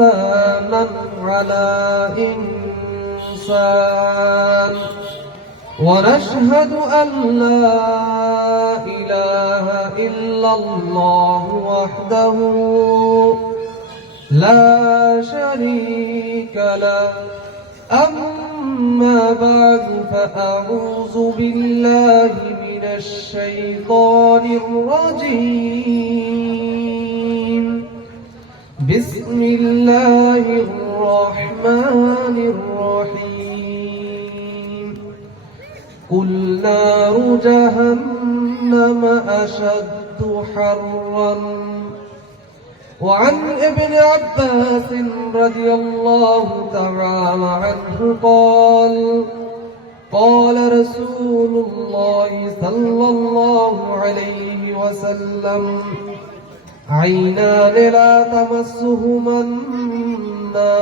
وإنسانا على إنسان. ونشهد أن لا إله إلا الله وحده لا شريك له. أما بعد فأعوذ بالله من الشيطان الرجيم. بسم الله الرحمن الرحيم قل نار جهنم أشد حرا. وعن ابن عباس رضي الله تعالى عنه قال قال رسول الله صلى الله عليه وسلم عينان لا تمسهما النار.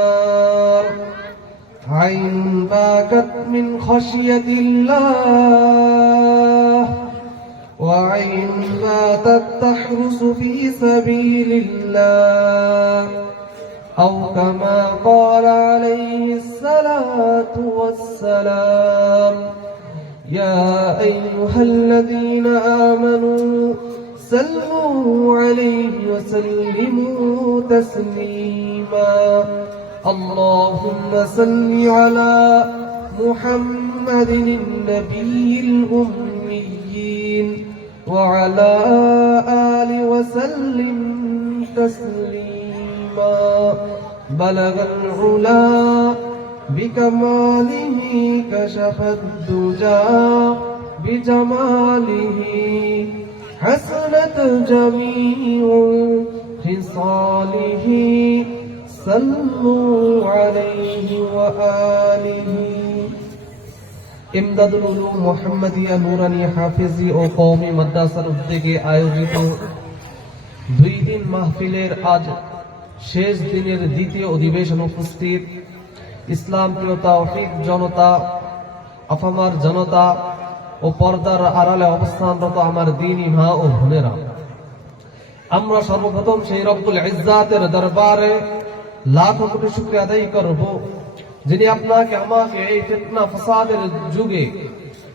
عين باكت من خشية الله وعين باتت تحرس في سبيل الله. أو كما قال عليه الصلاة والسلام يا أيها الذين آمنوا سلموا عليه وسلموا تسليما. اللهم صل على محمد النبي الأميين وعلى آل وسلم تسليما. بلغ العلا بكماله كشف الدجى بجماله. حسنت جميع خصاله صلوا عليه وآله ইমদাদুল উলুম মোহাম্মদিয়া নুরানি হাফিজি ও কওমি মাদ্রাসার উদ্যোগে আয়োজিত দুই দিন মাহফিলের আজ শেষ দিনের দ্বিতীয় অধিবেশন উপস্থিত ইসলাম প্রিয়তা অফিক জনতা আফামার জনতা ও পর্দার আড়ালে অবস্থানরত আমার দিনই মা ও বোনেরা। আমরা সর্বপ্রথম সেই রব্বুল ইজ্জাতের দরবারে লাখ কোটি শুক্রিয়া আদায় করব, যিনি আপনাকে, আমাকে এই ফিতনা ফাসাদের যুগে,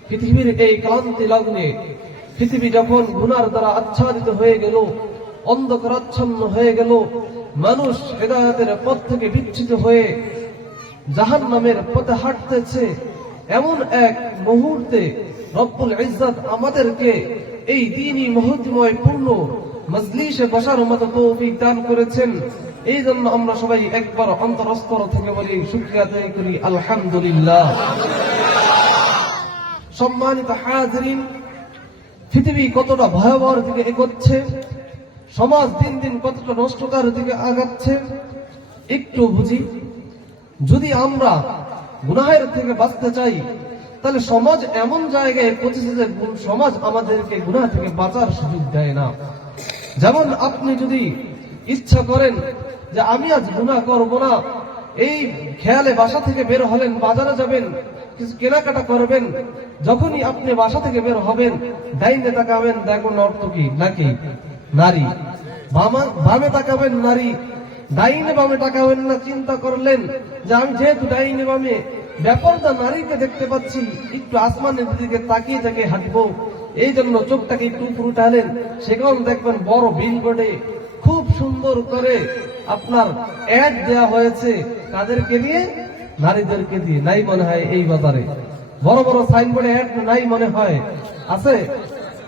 পৃথিবীর এই ক্লান্তি লগ্নে, পৃথিবী যখন গুনার দ্বারা আচ্ছাদিত হয়ে গেল, অন্ধকারাচ্ছন্ন হয়ে গেল, মানুষ হেদায়তের পথ থেকে বিচ্ছিত হয়ে জাহান নামের পথে হাঁটতেছে এমন এক মুহূর্তে রব্বুল ইজ্জত আমাদেরকে এই দিনই মহৎময় পূর্ণ মজলিসে বসার মতো তৌফিক দান করেছেন। এই জন্য আমরা সবাই একবার অন্তরস্তর থেকে বলি, শুক্রিয়া আদায় করি, আলহামদুলিল্লাহ। সম্মানিত হাজরিন, পৃথিবী কতটা ভয়াবহ দিকে এগোচ্ছে, সমাজ দিন দিন কতটা নষ্টতার দিকে আগাচ্ছে, একটু বুঝি। যদি আমরা গুনাহের থেকে বাঁচতে চাই, তাহলে সমাজ এমন জায়গায় পৌঁছেছে যে সমাজ আমাদেরকে গুনাহ থেকে বাঁচার সুযোগ দেয় না। যেমন আপনি যদি ইচ্ছা করেন যে আমি আজ গুনাহ করব না, এই খেয়ালে বাসা থেকে বের হলেন, বাজারে যাবেন, কিছু কেনাকাটা করবেন, যখনই আপনি বাসা থেকে বের হবেন, ডাইনে তাকাবেন, দেখুন অর্থ কি, নাকি? নারী। বামে তাকাবেন নারী, ডাইনে বামে তাকাবেন না, চিন্তা করলেন যে আমি যেহেতু ডাইনে বামে ব্যাপারটা নারীকে দেখতে পাচ্ছি। একটু আসমানের দিকে তাকিয়ে থেকে হাঁটবো। এই জন্য চোখটাকে একটু টানেন সেখানে দেখবেন বড় বিলবোর্ডে খুব সুন্দর করে আপনার অ্যাড দেয়া হয়েছে কাদেরকে নিয়ে? নারীদেরকে দিয়ে। নাই মনে হয় এই বাজারে। বড় বড় সাইনবোর্ডে অ্যাড নাই মনে হয়। আছে?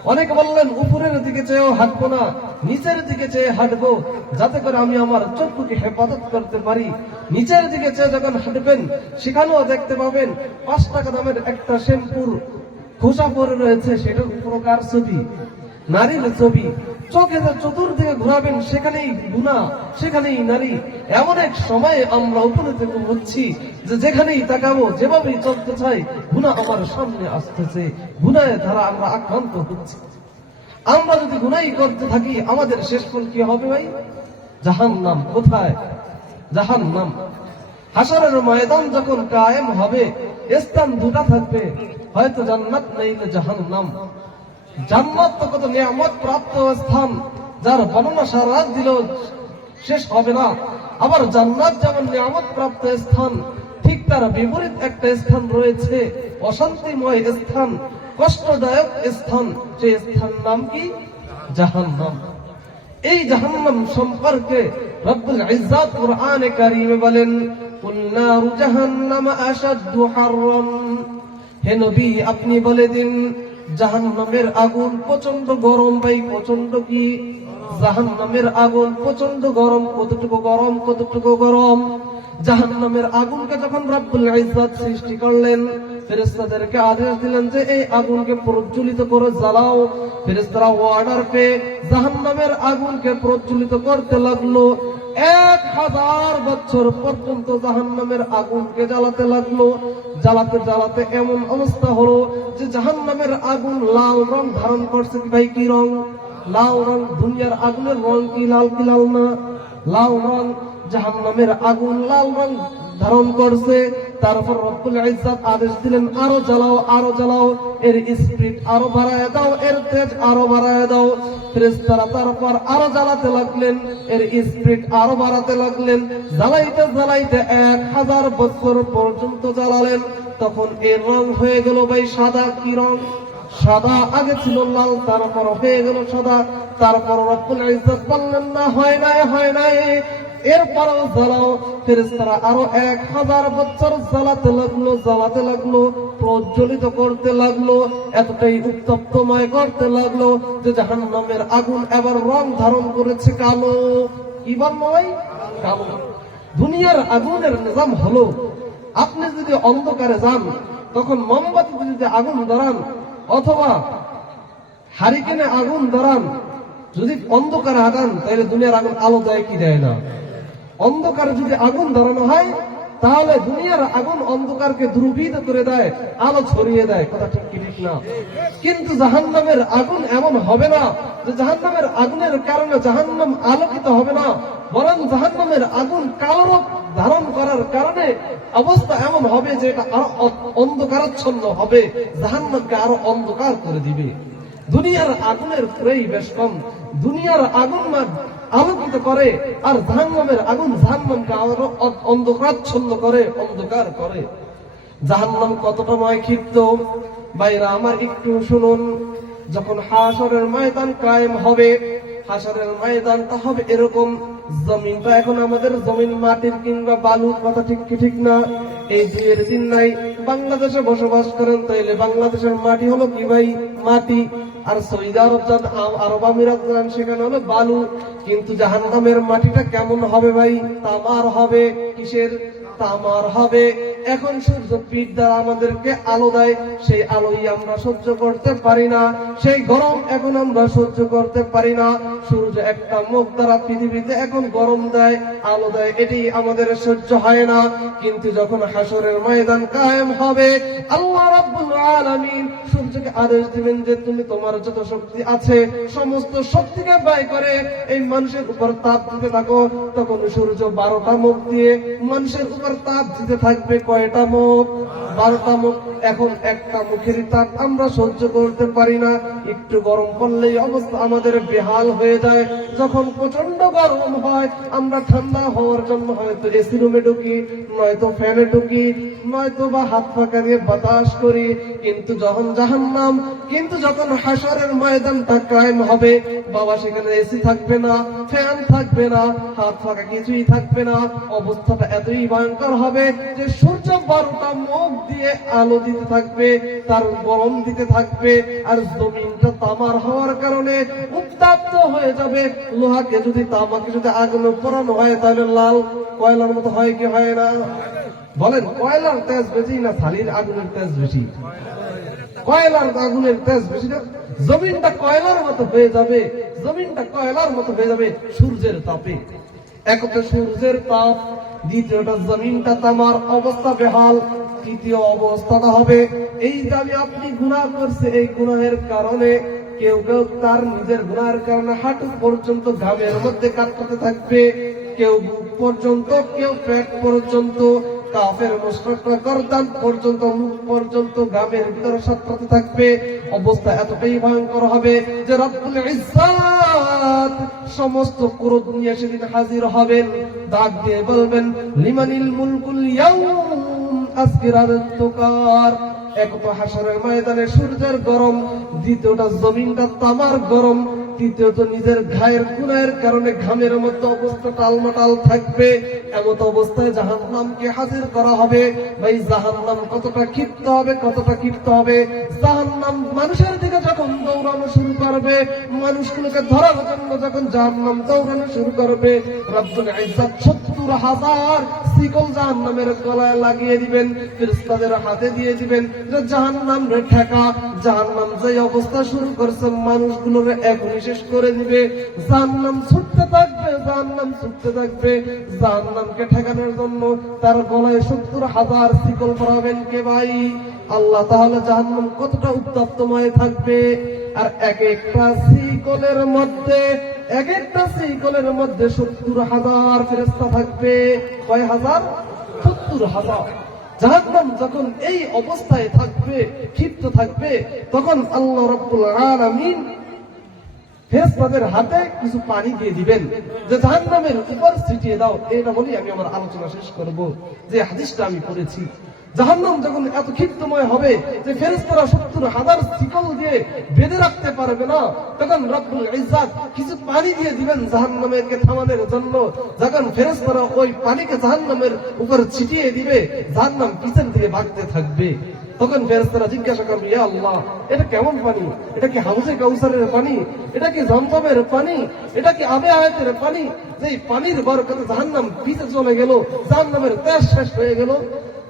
অনেক বললেন, উপরের দিকে চেয়েও হাঁটবো না। নিচের দিকে চেয়ে হাঁটবো, যাতে করে আমি আমার চক্ষুকে হেফাজত করতে পারি। নিচের দিকে চেয়ে যখন হাঁটবেন, সেখানেও দেখতে পাবেন পাঁচ টাকা দামের একটা শ্যাম্পুর খোসা পরে রয়েছে, সেটার প্রকার ছবি, নারীর ছবি। চোখে চতুর্দিকে ঘোরাবেন, সেখানেই গুণা, সেখানেই নারী। এমন এক সময়ে আমরা উপনীত হচ্ছি যে যেখানেই তাকাবো, যেভাবেই চলতে চাই, গুণা আমার সামনে আসতেছে। গুণায় ধারা আমরা আক্রান্ত হচ্ছি। আমরা যদি গুনাই করতে থাকি, আমাদের শেষ ফল কি হবে ভাই? জাহান নাম কোথায়? জাহান নাম হাসরের ময়দান যখন কায়েম হবে, স্থান দুটা থাকবে। হয়তো জান্নাত নেইলে জাহান নাম জান্নাত তো কত নিয়ামত প্রাপ্ত স্থান, যার বর্ণনা সারা দিলেও শেষ হবে না। আবার জান্নাত যেমন নিয়ামত প্রাপ্ত স্থান, ঠিক তার বিপরীত একটা স্থান রয়েছে, অশান্তিময় স্থান। কষ্টদায়ক স্থান। সেই স্থান নাম কি? জাহান্নাম। এই জাহান্নাম সম্পর্কে রব্বুল ইজ্জাত কোরআনে কারীমে বলেন কুল নারু জাহান্নাম আশাদ্দু হাররান হে নবী, আপনি বলে দিন, জাহান্নামের আগুন প্রচণ্ড গরম। ভাই প্রচণ্ড কি? জাহান্নামের আগুন প্রচণ্ড গরম। কতটুকু গরম কতটুকু গরম? জাহান্নামের আগুনকে যখন রব্বুল ইজ্জাত সৃষ্টি করলেন ফেরেশতাদেরকে আদেশ দিলেন যে, এই আগুনকে প্রজ্বলিত করে জ্বালাও। ফেরেশতারা অর্ডার পেয়ে জাহান্নামের আগুনকে প্রজ্বলিত করতে লাগল। এক হাজার বছর পর্যন্ত জাহান্নামের আগুনকে জ্বালাতে লাগল। জ্বালাতে জ্বালাতে এমন অবস্থা হলো যে, জাহান্নামের আগুন লাল রং ধারণ করছে কি ভাই, কি রং? লাল রং দুনিয়ার আগুনের রং কি লাল কি লাল না? লাল রং জাহান্নামের আগুন লাল রং ধারণ করছে। তারপর রব্বুল ইজ্জাত আদেশ দিলেন, আরও জ্বালাও আরও জ্বালাও, এর স্পিড আরও বাড়ায় দাও, এর তেজ আরও বাড়ায় দাও। ফেরেশতারা তারপর আরও জ্বালাতে লাগলেন, এর স্পিড আরও বাড়াতে লাগলেন। জ্বালাইতে জ্বালাইতে এক হাজার বছর পর্যন্ত জ্বালালেন। তখন এর রং হয়ে গেল ভাই সাদা, কি রং? সাদা, আগে ছিল লাল, তারপর হয়ে গেল সাদা। তারপর রব্বুল ইজ্জত বললেন, না, হয় নাই হয় নাই। এরপরও জ্বালাও ফেরেশতারা আরও এক হাজার বছর জ্বালাতে লাগল জ্বালাতে লাগল, প্রজ্বলিত করতে লাগল, এতটাই উত্তপ্তময় করতে লাগল যে জাহান্নামের আগুন এবার রং ধারণ করেছে কালো। কি ভাই কালো। দুনিয়ার আগুনের নিজাম হলো, আপনি যদি অন্ধকারে যান, তখন মোমবাতিতে যদি আগুন ধরান, অথবা হারিকেনে আগুন ধরান, যদি অন্ধকারে আগান তাহলে দুনিয়ার আগুন আলো দেয় কি দেয় না? অন্ধকারে যদি আগুন ধরানো হয়, তাহলে দুনিয়ার আগুন অন্ধকারকে দুর্বৃত করে দেয়, আলো ছড়িয়ে দেয়। কথা ঠিক কি, ঠিক না? কিন্তু জাহান্নামের আগুন এমন হবে না যে জাহান্নামের আগুনের কারণে জাহান্নাম আলোকিত হবে না, বরং জাহান্নামের আগুন কালো ধারণ করার কারণে অবস্থা এমন হবে যে এটা আরও অন্ধকারাচ্ছন্ন হবে, জাহান্নামকে আরও অন্ধকার করে দিবে। দুনিয়ার আগুনের ক্রেই বেশ কম। দুনিয়ার আগুন আলোকিত করে, আর জাহান্নামের আগুন জাহান্নামকে আরও অন্ধকারাচ্ছন্ন করে, অন্ধকার করে। জাহান্নাম কতটা ময় ক্ষিপ্ত বাইরা আমার একটু শুনুন। যখন হাসরের ময়দান কায়েম হবে হাসরের ময়দানটা হবে এরকম। জমিনটা এখন আমাদের জমিন, মাটির কিংবা বালুর কথা ঠিক কি ঠিক না? এই দুয়ের দিন নাই। বাংলাদেশে বসবাস করেন তাইলে বাংলাদেশের মাটি হলো কি ভাই? মাটি। আর সৌদি আরব আরব আমিরাত যান সেখানে হলো বালু। কিন্তু জাহান্নামের মাটিটা কেমন হবে ভাই? তামার হবে। কিসের? তামার হবে। এখন সূর্য পিঠ দ্বারা আমাদেরকে আলো দেয়, সেই আলোই আমরা সহ্য করতে পারি না। সেই গরম এখন আমরা সহ্য করতে পারি না। সূর্য একটা মুখ দ্বারা পৃথিবীতে এখন গরম দেয়, আলো দেয়, এটি আমাদের সহ্য হয় না। কিন্তু যখন হাসরের ময়দান কায়েম হবে, আল্লাহ রাব্বুল আলামিন সূর্যকে আদেশ দিবেন যে তুমি তোমার যত শক্তি আছে, সমস্ত শক্তিকে ব্যয় করে এই মানুষের উপর তাপ দিতে থাকো। তখন সূর্য বারোটা মুখ দিয়ে মানুষের উপর তাপ দিতে থাকবে কয়টা মুখ? বারোটা মুখ, এখন একটা মুখের তাপ আমরা সহ্য করতে পারি না। একটু গরম পড়লেই অবস্থা আমাদের বেহাল হয়ে যায়। যখন প্রচণ্ড গরম হয়, আমরা ঠান্ডা হওয়ার জন্য হয়তো এসি রুমে ঢুকি, নয়তো ফ্যানে ঢুকি, নয়তো বা হাত ফাঁকা দিয়ে বাতাস করি। কিন্তু যখন জাহান্নাম, কিন্তু যখন হাসারের ময়দানটা কায়েম হবে, বাবা সেখানে এসি থাকবে না ফ্যান থাকবে না, হাত ফাঁকা কিছুই থাকবে না, অবস্থাটা এতই ভয়ঙ্কর হবে যে সূর্য বারোটা মুখ দিয়ে আলো দিতে থাকবে, তার গরম দিতে থাকবে, আর জমিনটা তামার হওয়ার কারণে উত্তাপ্ত হয়ে যাবে। লোহাকে যদি তামাকে যদি আগুনে পোড়ানো হয়, তাহলে লাল কয়লার মতো হয় কি হয় না? বলেন, কয়লার তেজ বেশি না থালির আগুনের তেজ বেশি? কয়লার আগুনের তেজ বেশি না? জমিনটা কয়লার মতো হয়ে যাবে, জমিনটা কয়লার মতো হয়ে যাবে সূর্যের তাপে। এক সূর্যের তাপ দ্বিতীয়টা জমিনটা তামার অবস্থা বেহাল, তৃতীয় অবস্থাটা হবে এই দাবি আপনি করছে এই কারণে কেউ কেউ তার নিজের কারণে হাঁটু পর্যন্ত ঘামের মধ্যে কাটতে থাকবে, কেউ বুক পর্যন্ত, কেউ পেট পর্যন্ত, কাফের পর্যন্ত, মুখ পর্যন্ত গামের ভিতরে থাকবে, অবস্থা এতটাই ভয়ঙ্কর হবে যে রব্বুল সমস্ত ক্রোধ নিয়ে সেদিন হাজির হবেন। ডাক দিয়ে বলবেন, লিমানিল মুলকুল ইয়াউম, আজকের আদতকার এক তো হাসরের ময়দানে সূর্যের গরম, দ্বিতীয়টা জমিনটা তামার গরম। তৃতীয়ত নিজের ঘায়ের গুণের কারণে ঘামের মধ্যে অবস্থা টালমাটাল থাকবে। এমত অবস্থায় জাহান্নামকে হাজির করা হবে। ভাই, জাহান্নাম কতটা ক্ষিপ্ত হবে, কতটা ক্ষিপ্ত হবে? জাহান্নাম মানুষের দিকে যখন দৌড়ানো শুরু করবে, মানুষগুলোকে ধরার জন্য যখন জাহান্নাম দৌড়ানো শুরু করবে, রব্বুল ইজ্জত সত্তর হাজার শিকল জাহান্নামের গলায় লাগিয়ে দিবেন, ফেরেশতাদের হাতে দিয়ে দিবেন। যে জাহান্নাম রে ঠেকা। জাহান্নাম যে অবস্থা শুরু করছে, মানুষগুলোর এখনই শেষ করে দিবে। জাহান্নাম ছুটতে থাকবে, জাহান্নাম ছুটতে থাকবে। জাহান্নামকে ঠেকানোর জন্য তার গলায় সত্তর হাজার শিকল পরাবেন কে ভাই? আল্লাহ তাহলে জাহান্নাম কতটা উত্তপ্তময় থাকবে? আর এক একটা শিকলের মধ্যে এক একটা শিকলের মধ্যে সত্তর হাজার ফেরেস্তা থাকবে। কয় হাজার? সত্তর হাজার। জাহান্নাম যখন এই অবস্থায় থাকবে, ক্ষিপ্ত থাকবে, তখন আল্লাহ রব্বুল আলামিন ফেরেশতাদের হাতে কিছু পানি দিয়ে দিবেন। যে জাহান্নামের উপর ছিটিয়ে দাও, এটা বলি আমি আমার আলোচনা শেষ করব। যে হাদিসটা আমি পড়েছি জাহান্নাম যখন এত ক্ষিপ্তময় হবে যে ফেরেস্তারা সত্তর হাজার শিকল দিয়ে বেঁধে রাখতে পারবে না, তখন রব্বুল ইজাত কিছু পানি দিয়ে দিবেন জাহান্নামের কে থামানোর জন্য। যখন ফেরেস্তারা ওই পানিকে জাহান্নামের উপর ছিটিয়ে দিবে, জাহান্নাম পিছন থেকে ভাগতে থাকবে। তখন ফেরেস্তারা জিজ্ঞাসা করবে, ইয়া আল্লাহ, এটা কেমন পানি? এটা কি হাউসে কাউসারের পানি? এটা কি জমজমের পানি? এটা কি আবে আয়াতের পানি? যে পানির বরকতে জাহান্নাম পিছে চলে গেল, জাহান্নামের তেজ শেষ হয়ে গেল।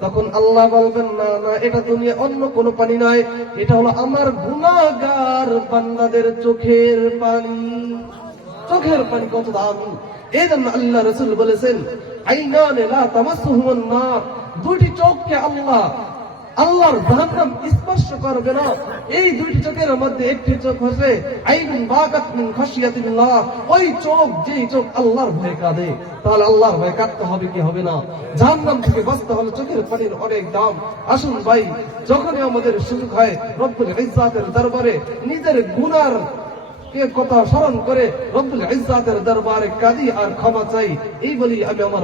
তখন আল্লাহ বলবেন, না না, এটা দুনিয়া অন্য কোনো পানি নয়, এটা হলো আমার গুনাহগার বান্দাদের চোখের পানি। চোখের পানি কত দামি। এই জন্য আল্লাহ রসুল বলেছেন, আইনানে লা তামাসসুহুমুন নার দুটি চোখকে আল্লাহ আল্লাহর জাহান্নাম স্পর্শ করবে না। এই দুইটি চোখের মধ্যে একটি চোখ হচ্ছে আইনুন বাকাত মিন খাশিয়াতিল্লাহ। ওই চোখ যেই চোখ আল্লাহর ভয়ে কাঁদে। তাহলে আল্লাহর ভয়ে কাঁদতে হবে কি হবে না? জাহান্নাম থেকে বাঁচতে হলে চোখের পানির অনেক দাম। আসুন ভাই, যখনই আমাদের সুযোগ হয়, রব্বুল ইজ্জাতের দরবারে নিজের গুনার কে কথা স্মরণ করে দরবারে আর চাই। এই বলি আমি আমার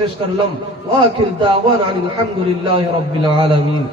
শেষ করলাম। আলহামদুলিল্লাহ আলামিন।